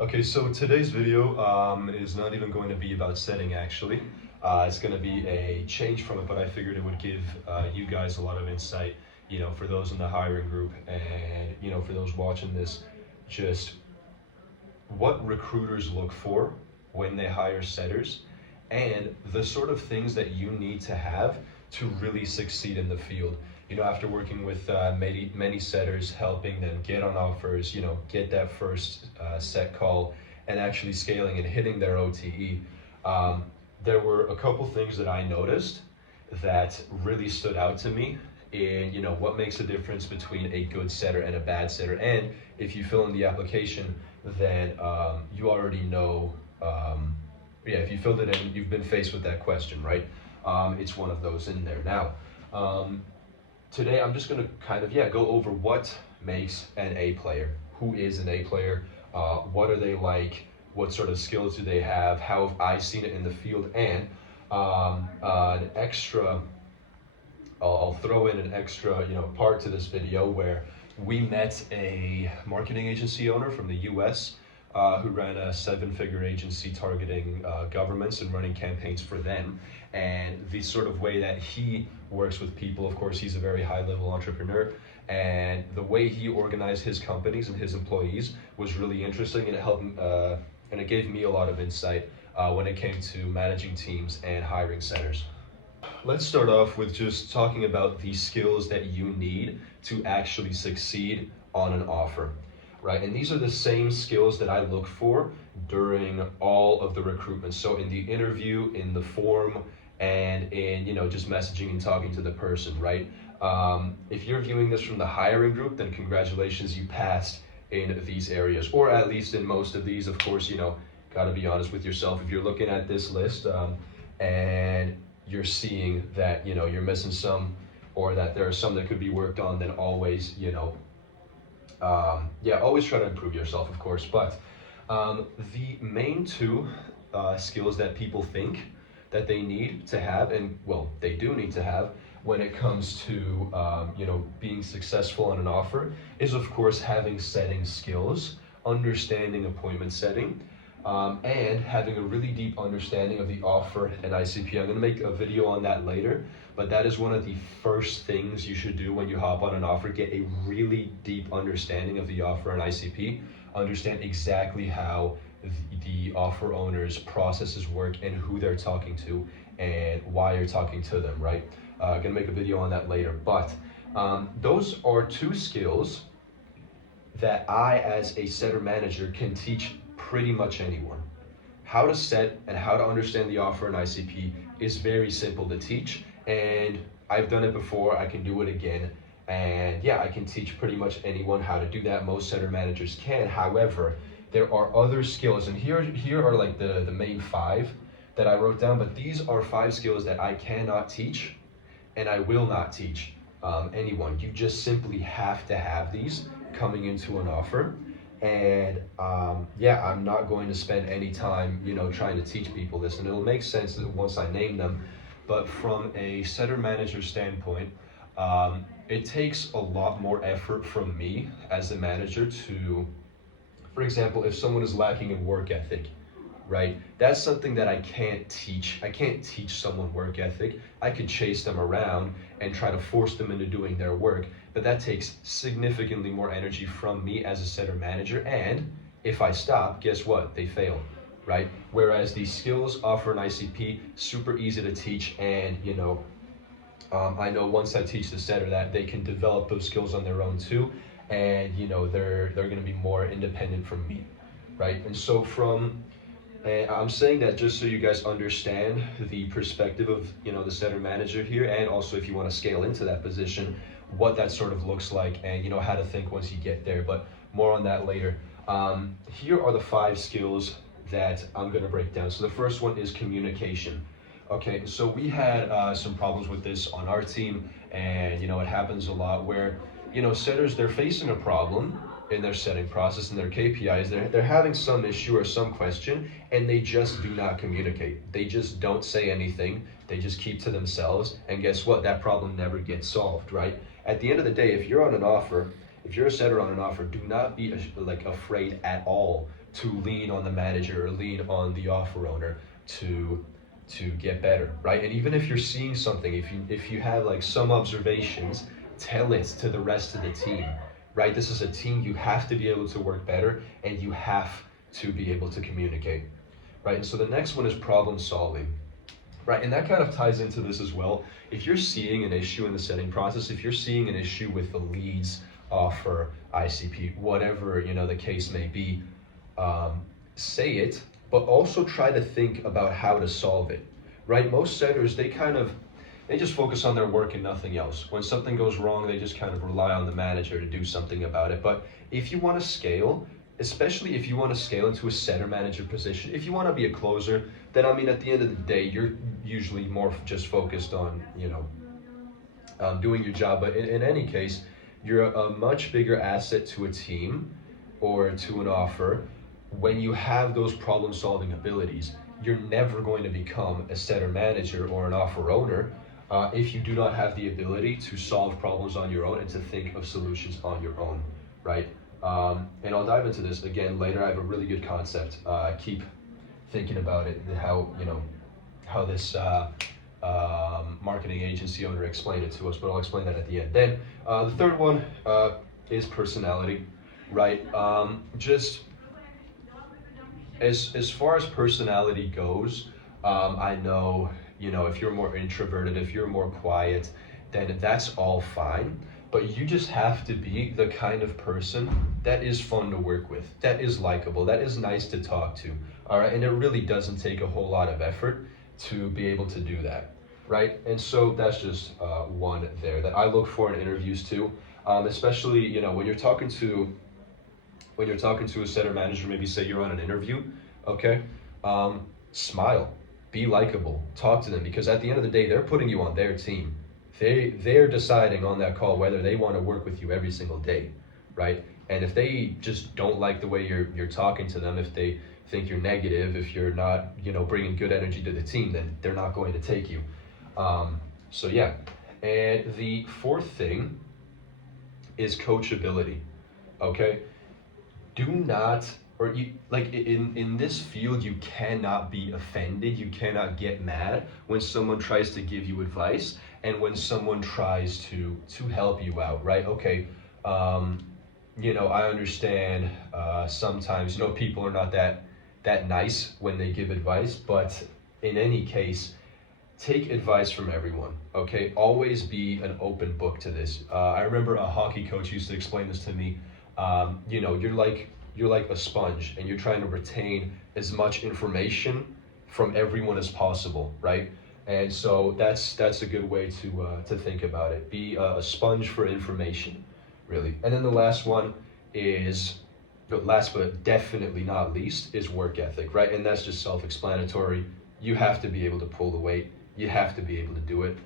Okay, so today's video is not even going to be about setting actually. It's going to be a change from it, but I figured it would give you guys a lot of insight, for those in the hiring group and, for those watching this, just what recruiters look for when they hire setters and the sort of things that you need to have to really succeed in the field. After working with many setters, helping them get on offers, get that first set call and actually scaling and hitting their OTE, there were a couple things that I noticed that really stood out to me in what makes a difference between a good setter and a bad setter. And if you fill in the application, then you already know, if you filled it in, you've been faced with that question, right? It's one of those in there. Now, today I'm just going to kind of go over what makes an A player. Who is an A player? What are they like? What sort of skills do they have? How have I seen it in the field? And an extra, I'll throw in an extra part to this video where we met a marketing agency owner from the US who ran a 7-figure agency targeting governments and running campaigns for them. And the sort of way that he works with people, of course, he's a very high-level entrepreneur, and the way he organized his companies and his employees was really interesting, and it helped, and it gave me a lot of insight when it came to managing teams and hiring setters. Let's start off with just talking about the skills that you need to actually succeed on an offer. Right, and these are the same skills that I look for during all of the recruitment. So in the interview, in the form, and in just messaging and talking to the person, right? If you're viewing this from the hiring group, then congratulations, you passed in these areas, or at least in most of these. Of course, got to be honest with yourself. If you're looking at this list and you're seeing that you're missing some, or that there are some that could be worked on, then always always try to improve yourself, of course. But the main two skills that people think that they need to have, and well, they do need to have when it comes to being successful on an offer, is of course having setting skills, understanding appointment setting, and having a really deep understanding of the offer and ICP. I'm going to make a video on that later, but that is one of the first things you should do when you hop on an offer. Get a really deep understanding of the offer and ICP. Understand exactly how the offer owner's processes work and who they're talking to and why you're talking to them, right? I'm going to make a video on that later, but those are two skills that I, as a setter manager, can teach pretty much anyone. How to set and how to understand the offer and ICP is very simple to teach, and I've done it before. I can do it again, and I can teach pretty much anyone how to do that. Most setter managers can. However, there are other skills, and here are like the main 5 that I wrote down, but these are 5 skills that I cannot teach and I will not teach anyone. You just simply have to have these coming into an offer. And I'm not going to spend any time trying to teach people this, and it'll make sense that once I name them. But from a setter manager standpoint, it takes a lot more effort from me as a manager to, for example, if someone is lacking in work ethic, right? That's something that I can't teach. I can't teach someone work ethic. I could chase them around and try to force them into doing their work, but that takes significantly more energy from me as a setter manager. And if I stop, guess what? They fail, right? Whereas the skills, offer, and ICP, super easy to teach. And I know once I teach the setter that they can develop those skills on their own too, and they're going to be more independent from me, right? And so and I'm saying that just so you guys understand the perspective of the setter manager here, and also if you want to scale into that position, what that sort of looks like, and how to think once you get there. But more on that later. Here are the 5 skills that I'm going to break down. So the first one is communication. Okay, so we had some problems with this on our team, and it happens a lot where setters, they're facing a problem in their setting process and their KPIs. They're having some issue or some question, and they just do not communicate. They just don't say anything. They just keep to themselves, and guess what? That problem never gets solved, right? At the end of the day, if you're on an offer, if you're a setter on an offer, do not be afraid at all to lean on the manager or lean on the offer owner to get better, right? And even if you're seeing something, if you have like some observations, tell it to the rest of the team, right? This is a team. You have to be able to work better, and you have to be able to communicate, right? And so the next one is problem solving, right? And that kind of ties into this as well. If you're seeing an issue in the setting process, if you're seeing an issue with the leads, offer, ICP, whatever the case may be, say it, but also try to think about how to solve it, right? Most setters, they just focus on their work and nothing else. When something goes wrong, they just kind of rely on the manager to do something about it. But if you want to scale, especially if you want to scale into a setter manager position, if you want to be a closer, then at the end of the day, you're usually more just focused on, doing your job. But in any case, you're a much bigger asset to a team or to an offer when you have those problem solving abilities. You're never going to become a setter manager or an offer owner if you do not have the ability to solve problems on your own and to think of solutions on your own, right? And I'll dive into this again later. I have a really good concept. I keep thinking about it, how this marketing agency owner explained it to us, but I'll explain that at the end. Then the third one is personality, right? Just as far as personality goes, I know, if you're more introverted, if you're more quiet, then that's all fine. But you just have to be the kind of person that is fun to work with, that is likable, that is nice to talk to, all right? And it really doesn't take a whole lot of effort to be able to do that, right? And so that's just one there that I look for in interviews too, especially, when you're talking to a setter manager, maybe say you're on an interview, okay? Smile, be likable, talk to them, because at the end of the day, they're putting you on their team. They're deciding on that call whether they want to work with you every single day, right? And if they just don't like the way you're talking to them, if they think you're negative, if you're not, bringing good energy to the team, then they're not going to take you. So yeah. And the fourth thing is coachability, okay? Do not, or you, like in this field, you cannot be offended, you cannot get mad when someone tries to give you advice and when someone tries to help you out, right? Okay, I understand sometimes, people are not that nice when they give advice, but in any case, take advice from everyone, okay? Always be an open book to this. I remember a hockey coach used to explain this to me. You're like a sponge, and you're trying to retain as much information from everyone as possible, right? And so that's a good way to think about it. Be a sponge for information, really. And then the last one is, last but definitely not least, is work ethic, right? And that's just self-explanatory. You have to be able to pull the weight. You have to be able to do it.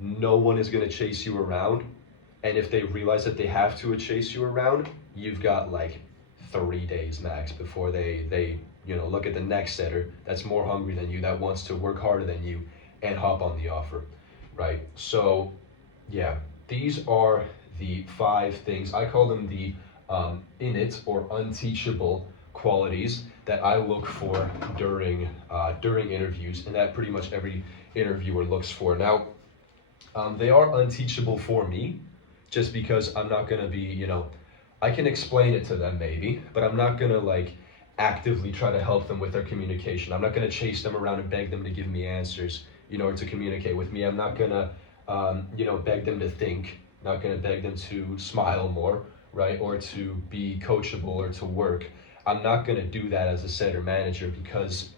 No one is going to chase you around. And if they realize that they have to chase you around, you've got like 3 days max before they look at the next setter that's more hungry than you, that wants to work harder than you and hop on the offer, right? So yeah, these are the 5 things. I call them the innate or unteachable qualities that I look for during interviews, and that pretty much every interviewer looks for. Now, they are unteachable for me, just because I'm not gonna be, I can explain it to them maybe, but I'm not gonna like actively try to help them with their communication. I'm not gonna chase them around and beg them to give me answers, or to communicate with me. I'm not gonna, beg them to think, not gonna beg them to smile more, right? Or to be coachable or to work. I'm not gonna do that as a setter manager because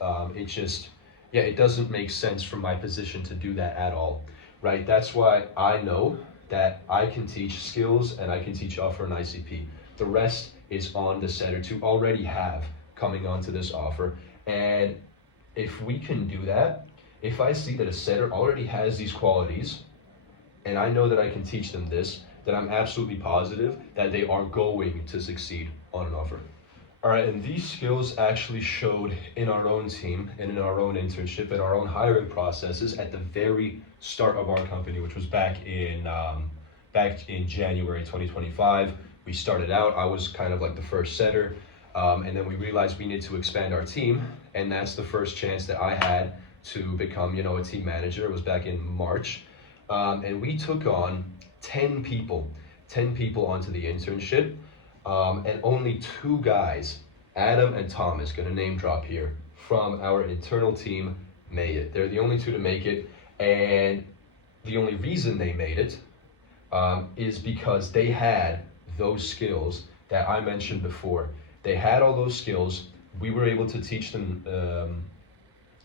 it doesn't make sense from my position to do that at all, right? That's why I know that I can teach skills and I can teach offer and ICP. The rest is on the setter to already have coming onto this offer. And if we can do that, if I see that a setter already has these qualities and I know that I can teach them this, then I'm absolutely positive that they are going to succeed on an offer. All right, and these skills actually showed in our own team and in our own internship and our own hiring processes at the very start of our company, which was back in January 2025. We started out, I was kind of like the first setter. And then we realized we need to expand our team, and that's the first chance that I had to become, a team manager. It was back in March, and we took on 10 people onto the internship, and only 2 guys, Adam and Thomas, gonna name drop here, from our internal team made it. They're the only 2 to make it, and the only reason they made it is because they had those skills that I mentioned before. They had all those skills. We were able to teach them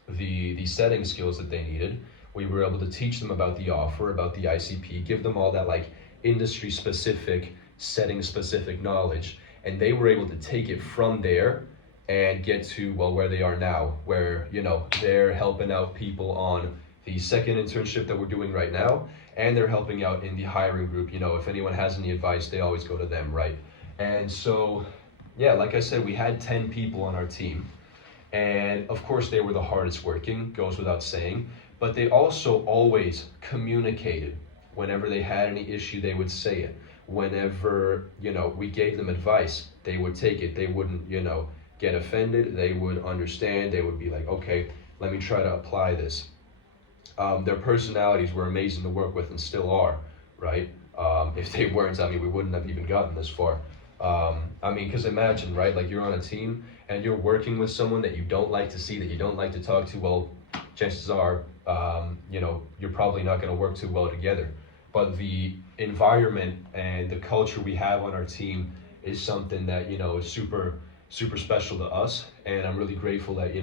the setting skills that they needed. We were able to teach them about the offer, about the ICP, give them all that like industry specific, setting specific knowledge. And they were able to take it from there and get to, well, where they are now, where, they're helping out people on the second internship that we're doing right now, and they're helping out in the hiring group. If anyone has any advice, they always go to them, right? And so, yeah, like I said, we had 10 people on our team, and of course they were the hardest working, goes without saying, but they also always communicated. Whenever they had any issue, they would say it. Whenever, we gave them advice, they would take it. They wouldn't, get offended. They would understand. They would be like, okay, let me try to apply this. Their personalities were amazing to work with and still are, right? If they weren't, we wouldn't have even gotten this far. Because imagine, right, like you're on a team and you're working with someone that you don't like to see, that you don't like to talk to. Well, chances are, you're probably not going to work too well together. But the environment and the culture we have on our team is something that, is super, super special to us. And I'm really grateful that,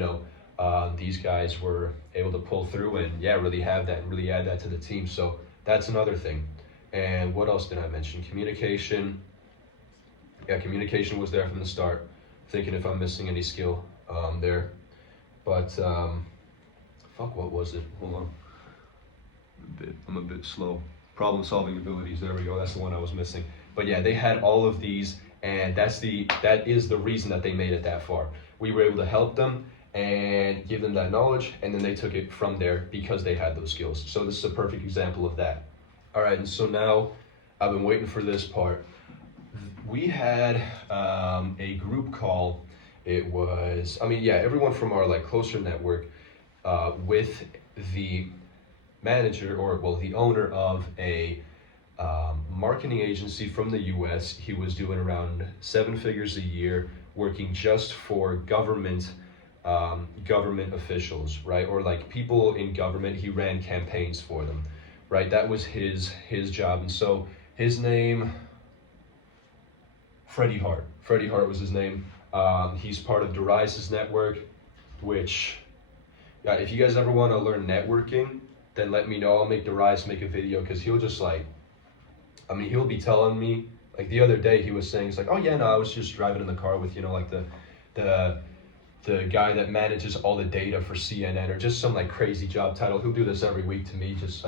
these guys were able to pull through and really have that and really add that to the team. So that's another thing. And what else did I mention? Communication. Yeah, communication was there from the start. Thinking if I'm missing any skill there. But, what was it? Hold on. I'm a bit slow. Problem solving abilities, there we go, that's the one I was missing. But yeah, they had all of these, and that is the reason that they made it that far. We were able to help them and give them that knowledge, and then they took it from there because they had those skills. So this is a perfect example of that. All right, and so now I've been waiting for this part. We had a group call. It was, everyone from our closer network with the manager, the owner of a marketing agency from the US. He was doing around 7 figures a year, working just for government officials, right? Or people in government. He ran campaigns for them, right? That was his job. And so his name, Freddie Hart was his name. He's part of Derice's network, which, if you guys ever want to learn networking, then let me know. I'll make Derice make a video, because he'll just he'll be telling me, the other day he was saying, it's oh yeah, no, I was just driving in the car with, the guy that manages all the data for CNN, or just some crazy job title. He'll do this every week to me, just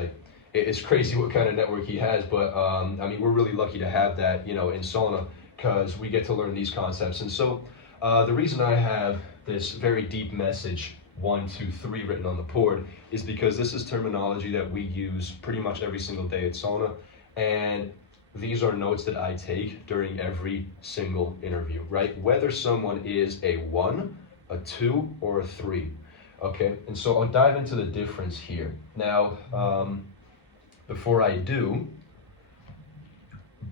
it's crazy what kind of network he has. But we're really lucky to have that, in Solna, because we get to learn these concepts. And so the reason I have this very deep message 1, 2, 3 written on the board is because this is terminology that we use pretty much every single day at Solna, and these are notes that I take during every single interview, right? Whether someone is a 1, a 2, or a 3, okay? And so I'll dive into the difference here. Now, before I do,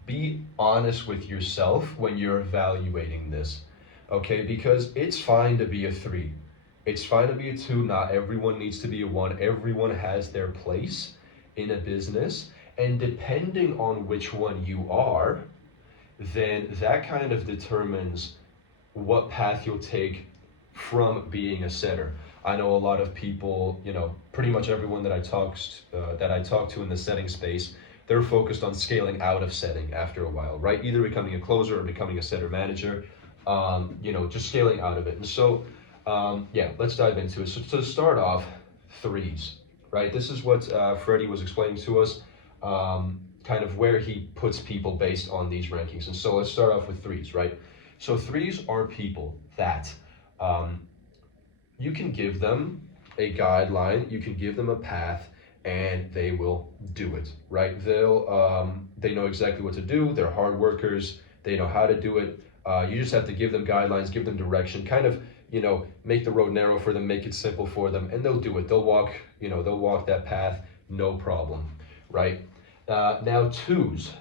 be honest with yourself when you're evaluating this, okay? Because it's fine to be a 3. It's fine to be a 2. Not everyone needs to be a 1. Everyone has their place in a business. And depending on which one you are, then that kind of determines what path you'll take from being a setter. I know a lot of people, pretty much everyone that I talk to in the setting space, they're focused on scaling out of setting after a while, right? Either becoming a closer or becoming a setter manager, just scaling out of it. And so, let's dive into it. So to start off, 3s, right? This is what Freddie was explaining to us, kind of where he puts people based on these rankings. And so let's start off with 3s, right? So 3s are people that you can give them a guideline, you can give them a path, and they will do it, right? They know exactly what to do. They're hard workers. They know how to do it. You just have to give them guidelines, give them direction, kind of, make the road narrow for them, make it simple for them, and they'll do it. They'll walk, they'll walk that path, no problem, right? Now twos,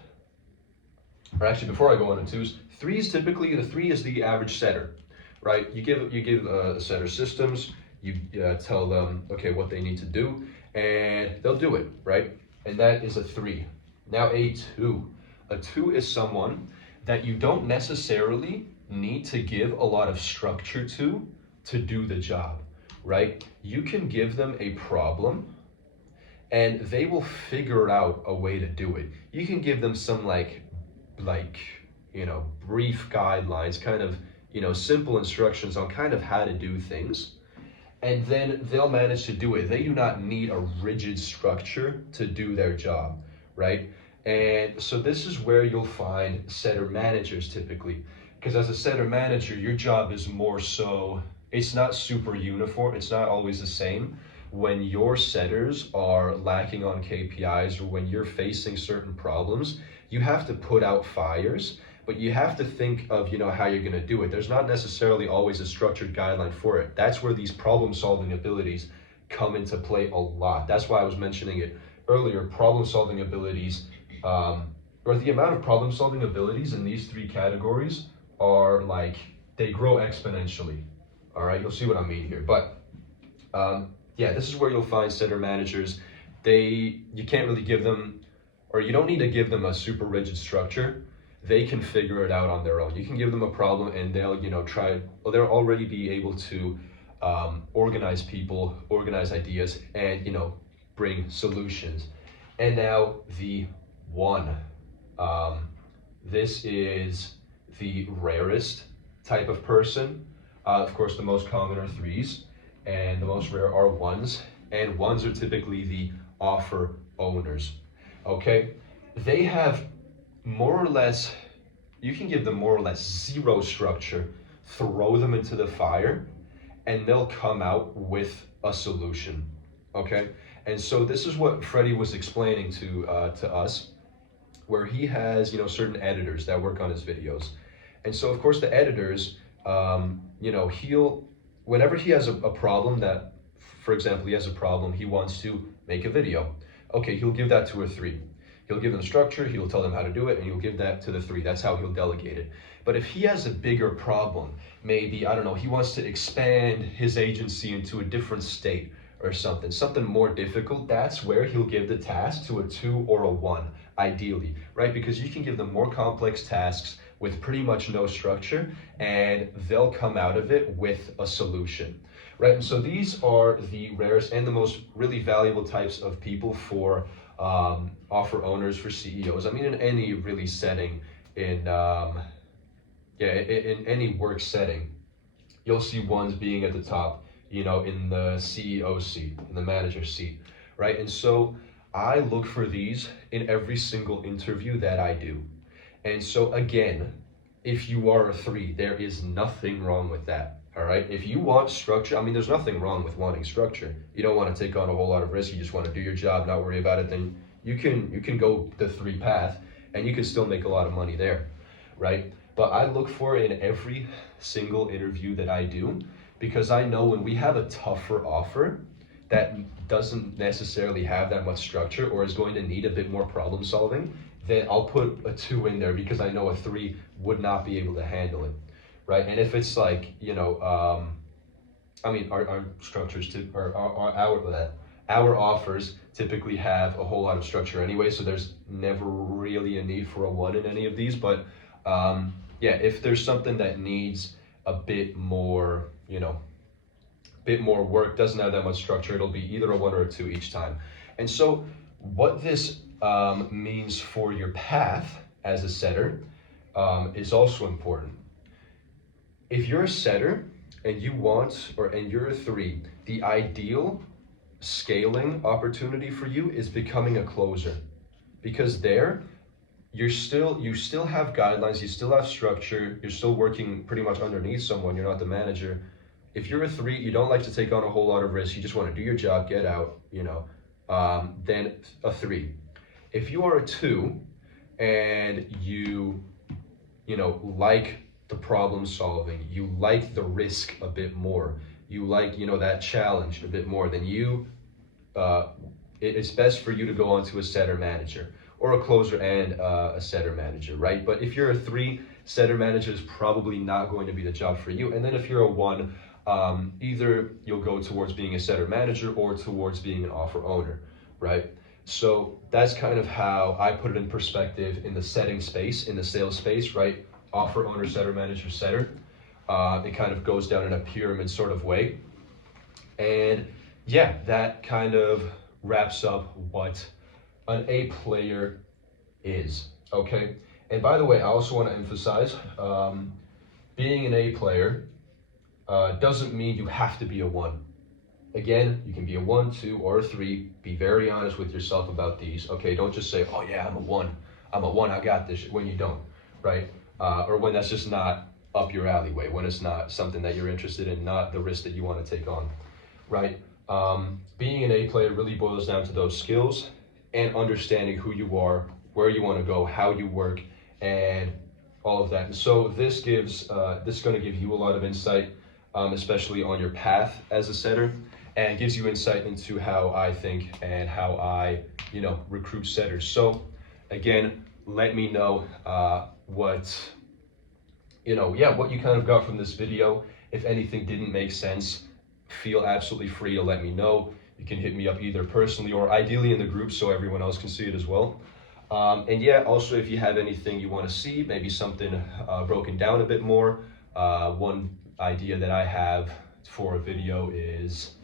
or actually before I go on to twos, threes typically, the three is the average setter, right? You give a setter systems, you tell them, okay, what they need to do, and they'll do it, right? And that is a three. Now a two. A two is someone that you don't necessarily need to give a lot of structure to do the job, right? You can give them a problem and they will figure out a way to do it. You can give them some like brief guidelines, kind of, simple instructions on kind of how to do things, and then they'll manage to do it. They do not need a rigid structure to do their job, right? And so this is where you'll find setter managers typically, because as a setter manager, your job is more so, it's not super uniform, it's not always the same. When your setters are lacking on KPIs or when you're facing certain problems, you have to put out fires, but you have to think of, how you're gonna do it. There's not necessarily always a structured guideline for it. That's where these problem-solving abilities come into play a lot. That's why I was mentioning it earlier, problem-solving abilities, or the amount of problem-solving abilities in these three categories are like, they grow exponentially. All right, you'll see what I mean here. But yeah, this is where you'll find setter managers. You can't really give them, or you don't need to give them a super rigid structure. They can figure it out on their own. You can give them a problem and they'll, they'll already be able to organize people, organize ideas, and, bring solutions. And now the one. This is the rarest type of person. Of course, the most common are threes, and the most rare are ones. And ones are typically the offer owners. Okay? They have more or less, you can give them more or less zero structure, throw them into the fire, and they'll come out with a solution. Okay? And so this is what Freddie was explaining to us, where he has, certain editors that work on his videos. And so of course the editors, whenever he has a problem that, for example, he has a problem, he wants to make a video. Okay, he'll give that to a three. He'll give them structure, he'll tell them how to do it, and he'll give that to the three. That's how he'll delegate it. But if he has a bigger problem, maybe, I don't know, he wants to expand his agency into a different state or something more difficult, that's where he'll give the task to a two or a one, ideally, right? Because you can give them more complex tasks with pretty much no structure, and they'll come out of it with a solution, right? And so these are the rarest and the most really valuable types of people for offer owners, for CEOs. I mean, in any really setting, in any work setting, you'll see ones being at the top, in the CEO seat, in the manager seat, right? And so I look for these in every single interview that I do. And so again, if you are a three, there is nothing wrong with that, all right? If you want structure, I mean, there's nothing wrong with wanting structure. You don't want to take on a whole lot of risk, you just want to do your job, not worry about it, then you can go the three path and you can still make a lot of money there, right? But I look for it in every single interview that I do, because I know when we have a tougher offer that doesn't necessarily have that much structure or is going to need a bit more problem solving, then I'll put a two in there because I know a three would not be able to handle it, right? And if it's like, our structures our offers typically have a whole lot of structure anyway, so there's never really a need for a one in any of these. But if there's something that needs a bit more, work, doesn't have that much structure, it'll be either a one or a two each time. And so what this means for your path as a setter is also important. If you're a setter and you're a three, the ideal scaling opportunity for you is becoming a closer, because there you still have guidelines, you still have structure, you're still working pretty much underneath someone, you're not the manager. If you're a three, you don't like to take on a whole lot of risk, you just want to do your job, get out, then a three. If you are a two and you like the problem solving, you like the risk a bit more, you like, that challenge a bit more, then it's best for you to go on to a setter manager or a closer and a setter manager, right? But if you're a 3, setter manager is probably not going to be the job for you. And then if you're a 1, either you'll go towards being a setter manager or towards being an offer owner, right? So that's kind of how I put it in perspective in the setting space, in the sales space, right? Offer owner, setter manager, setter. It kind of goes down in a pyramid sort of way. And yeah, that kind of wraps up what an A player is, okay? And by the way, I also want to emphasize, being an A player doesn't mean you have to be a 1. Again, you can be a 1, 2, or a 3. Be very honest with yourself about these, okay? Don't just say, oh yeah, I'm a 1, I got this, when you don't, right? Or when that's just not up your alleyway, when it's not something that you're interested in, not the risk that you want to take on, right? Being an A player really boils down to those skills and understanding who you are, where you want to go, how you work, and all of that. And so this is going to give you a lot of insight, especially on your path as a setter, and gives you insight into how I think and how I, recruit setters. So again, let me know what you kind of got from this video. If anything didn't make sense, feel absolutely free to let me know. You can hit me up either personally or ideally in the group so everyone else can see it as well. And yeah, also if you have anything you want to see, maybe something broken down a bit more, one idea that I have for a video is,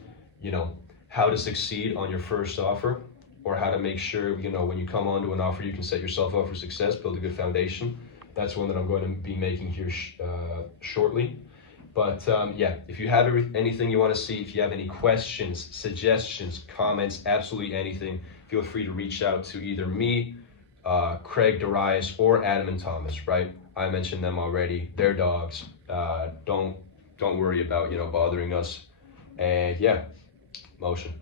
how to succeed on your first offer, or how to make sure, when you come onto an offer, you can set yourself up for success, build a good foundation. That's one that I'm going to be making here shortly. But yeah, if you have anything you want to see, if you have any questions, suggestions, comments, absolutely anything, feel free to reach out to either me, Craig Darius, or Adam and Thomas, right? I mentioned them already. They're dogs. Don't worry about, bothering us. And yeah, motion.